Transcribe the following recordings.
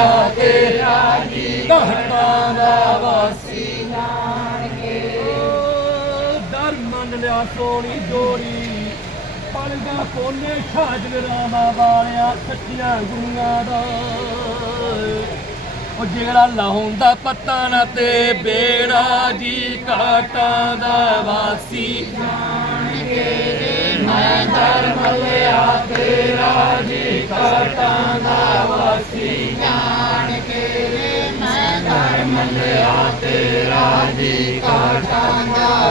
ਮੱਲਿਆ ਤੇਰਾ ਜੀ ਘਾਟਾਂ ਦਾ ਵਾਸੀ ਦਰ ਮੰਨ ਲਿਆ ਸੋਣੀ ਜੋੜੀ ਪਲਗਾ ਕੋਨੇ ਛਾਜ ਰਾਮਾ ਵਾਲਿਆ ਸੱਚੀਆਂ ਗੁੰਗਾ ਦਾ ਉਹ ਜਿਹੜਾ ਲਾਹੁੰਦਾ ਪੱਤਾ ਨਾ ਤੇ ਬੇੜਾ ਜੀ ਘਾਟਾਂ ਦਾ ਵਾਸੀ ਜਾਣ ਮੈਂ ਦਰ ਮੱਲਿਆ ਤੇਰਾ ਜੀ ਘਾਟਾਂ ਦਾ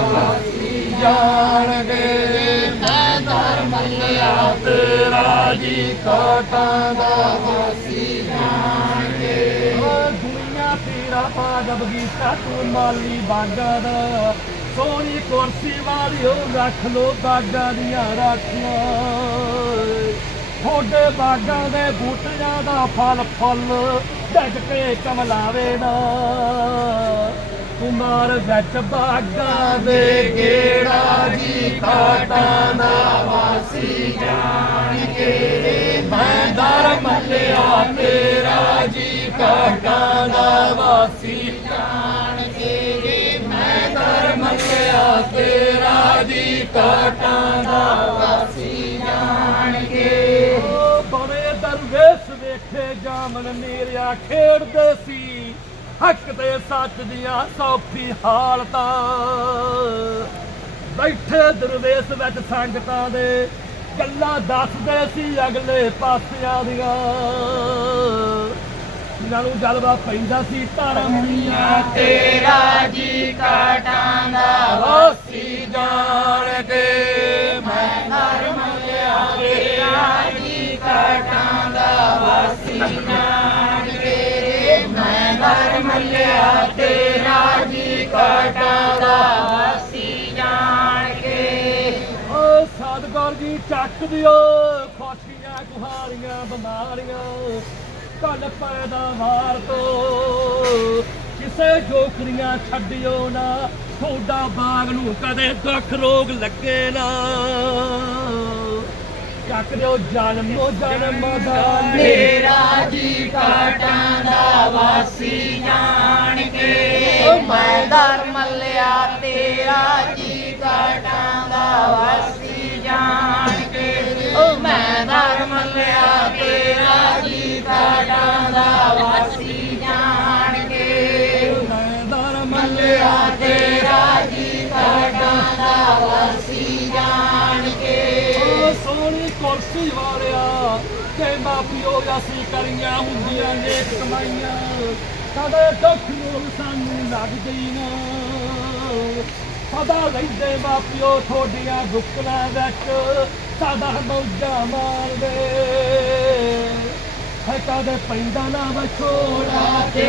ਘਾਟਾਂ ਜਾਣ ਕੇ ਮੈਂ ਦਰ ਮੱਲਿਆ ਤੇਰਾ ਜੀ ਕਾਟਾਂ ਦਾ ਵਾਸੀ ਜਾਣਗੇ ਓ ਦੁਨੀਆ ਤੇਰਾ ਬਾਗ ਬਗੀਚਾ ਤੂੰ ਮਾਲੀ ਬਾਗਾਂ ਦਾ ਸੋਹਣੀ ਕੁਰਸੀ ਵਾਲੀ ਉਹ ਰੱਖ ਲੋ ਬਾਗਾਂ ਦੀਆਂ ਰਾਖੀਆਂ ਥੋੜੇ ਬਾਗਾਂ ਦੇ ਬੂਟਿਆਂ ਦਾ ਫਲ ਫੁੱਲ ਡੱਜ ਕੇ ਕਮਲਾਵੇ ਨਾ ਕੁਮਾਰ ਵਿੱਚ ਬਾਗਾਂ ਦੇ ਗੇੜਾ ਜੀ ਕਾਟਾਂ ਦਾ ਵਾਸੀ ਜਾਣ ਕੇ। ਮੈਂ ਦਰ ਮੱਲਿਆ ਤੇਰਾ ਜੀ ਕਾਟਾਂ ਦਾ ਵਾਸੀ ਜਾਣ ਕੇ। ਮੈਂ ਦਰ ਮੱਲਿਆ ਤੇਰਾ ਜੀ ਕਾਟਾਂ ਦਾ ਵਾਸੀ ਜਾਣ ਕੇ। ਉਹ ਬੜੇ ਦਰਵੇਸ਼ ਵੇਖੇ ਜਾਮਨ ਨੇਰਿਆ ਖੇਡਦੇ ਸੀ। ਹੱਕ ਤੇ ਸੱਚ ਦੀਆਂ ਸੌਖੀ ਹਾਲਤਾਂ। ਬੈਠੇ ਦਰਵੇਸ਼ ਵਿੱਚ ਸੰਗਤਾਂ ਦੇ ਗੱਲਾਂ ਦੱਸਦੇ ਸੀ ਅਗਲੇ ਪਾਸਿਆਂ ਦੀਆਂ। ਇਹਨਾਂ ਨੂੰ ਜਲਵਾ ਪੈਂਦਾ ਸੀ ਧਰਮੀਆਂ ਤੇਰਾ ਜੀ ਕਾਟਾਂ ਕਾਟਾਂ ਦਾ ਵਾਸੀ ਜਾਣ ਕੇ ਓ ਸਤਿਗੁਰ ਜੀ, ਚੱਕ ਦਿਓ। ਖੁਸ਼ੀਆਂ ਕੁਹਾਰੀਆਂ ਬਿਮਾਰੀਆਂ। ਕੱਲ ਪੈਦਾਵਾਰ ਤੋਂ। ਕਿਸੇ ਜੋਖਰੀਆਂ ਛੱਡਿਓ ਨਾ। ਤੁਹਾਡਾ ਬਾਗ ਨੂੰ ਕਦੇ ਦੁੱਖ ਰੋਗ ਲੱਗੇ ਨਾ। ਚੱਕ ਦਿਓ ਜਨਮੋ ਜਨਮ ਦਾ। ਤੇਰਾ ਜੀ ਕਾਟਾਂ ਦਾ ਵਾਸੀ ਜਾਣ ਕੇ। ਮੈਂ ਧਰਮ ਲਿਆ ਤੇਰਾ ਜੀ ਕਾਟਾਂ ਦਾ ਵਾਸੀ ਜਾਣ ਕੇ। ਮੈਂ ਧਰਮ ਲਿਆ ਤੇਰਾ ਜੀ ਕਾਟਾਂ ਦਾ ਵਾਸੀ ਜਾਣ ਕੇ। ਮੈਂ ਦਰ ਮੱਲਿਆ ਤੇਰਾ ਜੀ ਕਾਟਾਂ ਦਾ ਵਾਸੀ ਕੁਰਸੀ ਵਾਲਿਆ ਤੇ ਮਾਪਿਓ ਅਸੀਂ ਕਰੀਆਂ ਹੁੰਦੀਆਂ ਨੇ ਕਮਾਈਆਂ। ਕਦੇ ਦੁੱਖ ਨੂੰ ਸਾਨੂੰ ਲੱਗ ਗਈ ਨਾ ਸਦਾ ਲੈਂਦੇ ਮਾਪਿਓ ਥੋਡੀਆਂ ਦੁੱਖਾਂ ਵਿੱਚ, ਸਾਡਾ ਮੌਜਾਂ ਮਾਰਦੇ। ਹੈ ਕਦੇ ਪੈਂਦਾ ਨਾ ਵਿਛੋੜਾ ਤੇਰਾ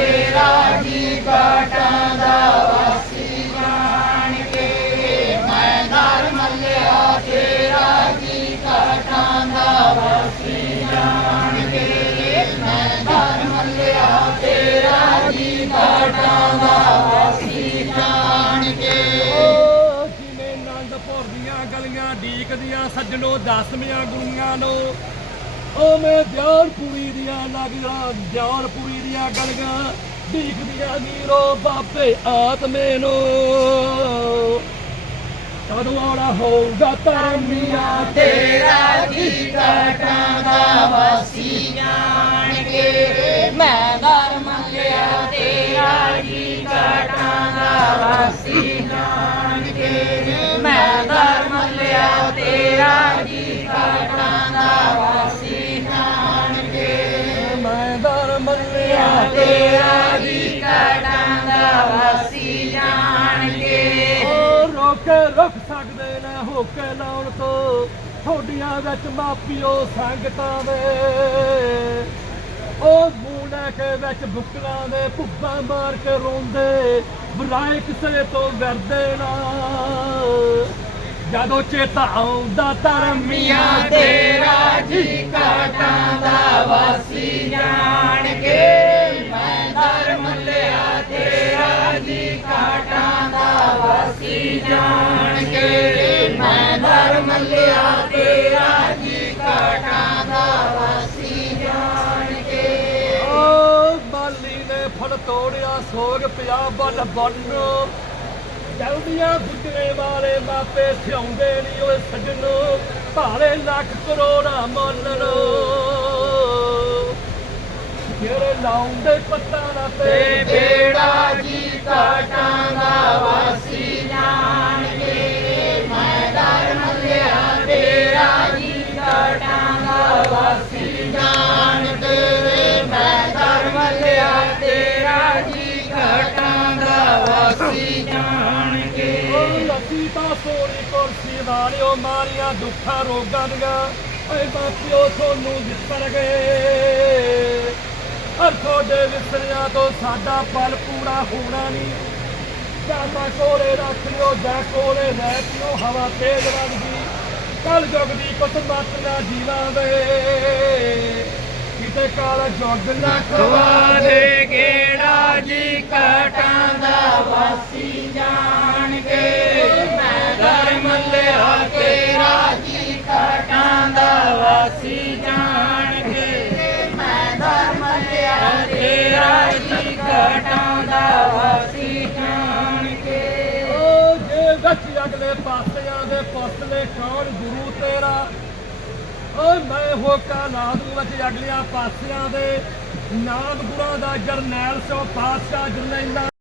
ਡੀਕਦੀਆਂ ਸੱਜਣੋ ਦਸਵੀਆਂ ਗੁਣੀਆਂ ਨੂੰ। ਓ ਮੈਂ ਦਿਆਲਪੁਰੀ ਦੀਆਂ ਨਗਰਾਂ ਦਿਆਲਪੁਰੀ ਦੀਆਂ ਗਲੀਆਂ। ਡੀਕਦੀਆਂ ਨੀਰੋ ਬਾਬੇ ਆਤਮੇ ਨੂੰ। ਕਦੋਂ ਆਉਣਾ ਹੋਊਗਾ ਧਰਮੀਆਂ ਤੇਰਾ ਜੀ ਕਾਟਾਂ ਦਾ ਵਾਸੀ ਜਾਣ ਕੇ? ਮੈਂ ਧਰਮ ਲਿਆ ਤੇਰਾ ਜੀ ਕਾਟਾਂ ਦਾ ਵਾਸੀ ਜਾਣ ਕੇ ਓ ਰੋਕੇ ਰੁਕ ਸਕਦੇ ਨੇ ਹੋਕੇ ਲਾਉਣ ਤੋਂ ਥੋਡੀਆਂ ਵਿੱਚ ਮਾਪਿਓ ਸੰਗਤਾਂ ਦੇ ਉਹ ਮੂੰਹ ਲੈ ਕੇ ਵਿੱਚ ਬੁੱਕਲਾਂ ਦੇ ਭੁੱਬਾਂ ਮਾਰ ਕੇ ਰੋਂਦੇ ਬੁਰਾਏ ਕਿਸੇ ਤੋਂ ਵਰਦੇ ਨਾ ਜਦੋਂ ਚੇਤਾ ਆਉਂਦਾ ਧਰਮੀਆਂ ਮੀਆਂ ਤੇਰਾ ਜੀ ਕਾਟਾਂ ਦਾ ਵਾਸੀ ਜਾਣ ਕੇ ਮੈਂ ਧਰਮ ਲਿਆ ਤੇਰਾ ਜੀ ਕਾਟਾਂ ਦਾ ਵਾਸੀ ਜਾਣ ਕੇ ਮੈਂ ਧਰਮ ਲਿਆ ਤੇਰਾ ਜੀ ਕਾਟਾਂ ਦਾ ਵਾਸੀ ਜਾਣ ਕੇ। ਓ ਮਨ ਤੋੜਿਆ, ਸੋਗ ਪਿਆ, ਬਲ ਬੰਨੋ ਜਲਦੀਆਂ ਗੁੱਜਰੇ ਵਾਲੇ ਮਾਪੇ ਥਿਆਉਂਦੇ ਨਹੀਂ ਓਏ ਸੱਜਣੋ, ਭਾਲੇ ਲੱਖ ਕਰੋੜਾ ਮੰਨਣੋ ਜਿਹੜੇ ਲਾਉਂਦੇ ਪੱਤਾ ਨਾ ਤੇ ਬੇੜਾ ਜੀ ਕਾਟਾਂ ਵਾਸੀ ਜਾਣ ਮੈਂ ਦਰ ਮੱਲਿਆ ਤੇਰਾ ਜੀ ਕਾਟਾਂ ਵਾਸੀ ਜਾਣ ਮੈਂ ਦਰ ਮੱਲਿਆ ਤੇਰਾ ਜੀ ਕਾਟਾਂ ਵਾਸੀ ਜਾਣ ਤਾਂ ਸੋਰੀ ਕੁਰਸੀ ਵਾਲਿਓ ਮਾਰੀਆਂ ਦੁੱਖਾਂ ਰੋਗਾਂ ਦੀਆਂ। ਓਏ ਬਾਪਿਓ ਤੁਹਾਨੂੰ ਵਿਸਰ ਗਏ ਹਰ ਤੁਹਾਡੇ ਵਿਸਰਿਆਂ ਤੋਂ ਸਾਡਾ ਪਲ ਪੂਰਾ ਹੋਣਾ ਨਹੀਂ ਜਾਂ ਕੋਲੇ ਰੱਖ ਲਿਓ, ਜਾਂ ਕੋਲੇ ਰਹਿ ਪਿਓ, ਹਵਾ ਤੇਜ਼ ਵੱਗਦੀ ਕੱਲ ਜੁਗ ਦੀ ਕੁੱਤ ਮੱਤ ਨਾ ਜੀਵਾਂ ਦੇ ਕਿਤੇ ਕਾਲ ਜੁਗ ਨਾ ਖਵਾ ਦੇ ਗੇੜਾ ਜੀ ਕਾਟਾਂ ਦਾ ਵਾਸੀ ਜਾਣ ਕੇ ਮੈਂ ਦਰ ਮੱਲਿਆ ਤੇਰਾ ਜੀ ਕਾਟਾਂ ਦਾ ਵਾਸੀ ਜਾਣ ਕੇ ਮੈਂ ਦਰ ਮੱਲਿਆ ਤੇਰਾ ਜੀ ਕਾਟਾਂ ਦਾ ਵਾਸੀ ਜਾਣ ਕੇ ਓ ਜੇ ਵਿੱਚ ਅਗਲੇ ਪਾਸਿਆਂ ਦੇ ਪੁੱਤਲੇ ਕੌਣ ਗੁਰੂ ਤੇਰਾ ਓਏ ਮੈਂ ਹੋਕਾ ਨਾਦੂ ਵਿੱਚ ਅਗਲਿਆਂ ਪਾਸਿਆਂ ਦੇ ਨਾਮ ਗੁਰਾਂ ਦਾ ਜਰਨੈਲ ਸੋ ਪਾਤਸ਼ਾਹ ਜਰਨੈਲਾਂ